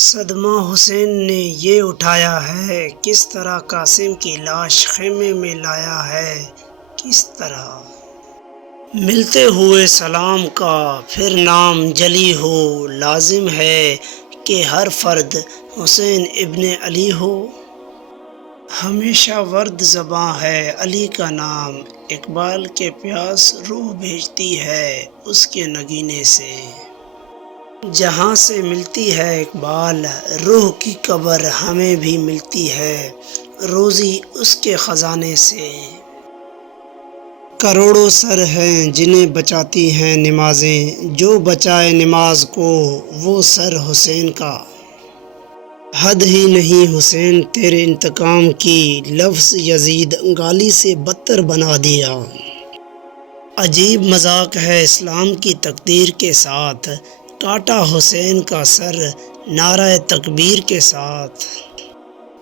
صدمہ حسین نے یہ اٹھایا ہے، کس طرح قاسم کی لاش خیمے میں لایا ہے، کس طرح ملتے ہوئے سلام کا پھر نام جلی ہو، لازم ہے کہ ہر فرد حسین ابن علی ہو۔ ہمیشہ ورد زباں ہے علی کا نام، اقبال کے پیاس روح بھیجتی ہے اس کے نگینے سے۔ جہاں سے ملتی ہے اقبال روح کی قبر ہمیں بھی ملتی ہے روزی اس کے خزانے سے۔ کروڑوں سر ہیں جنہیں بچاتی ہیں نمازیں، جو بچائے نماز کو وہ سر حسین کا۔ حد ہی نہیں حسین تیرے انتقام کی، لفظ یزید گالی سے بدتر بنا دیا۔ عجیب مذاق ہے اسلام کی تقدیر کے ساتھ، کاٹا حسین کا سر نعرہ تکبیر کے ساتھ۔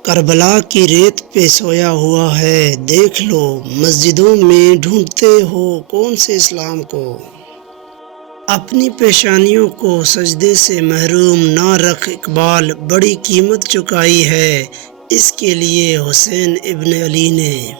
کربلا کی ریت پہ سویا ہوا ہے دیکھ لو، مسجدوں میں ڈھونڈتے ہو کون سے اسلام کو۔ اپنی پیشانیوں کو سجدے سے محروم نہ رکھ اقبال، بڑی قیمت چکائی ہے اس کے لیے حسین ابن علی نے۔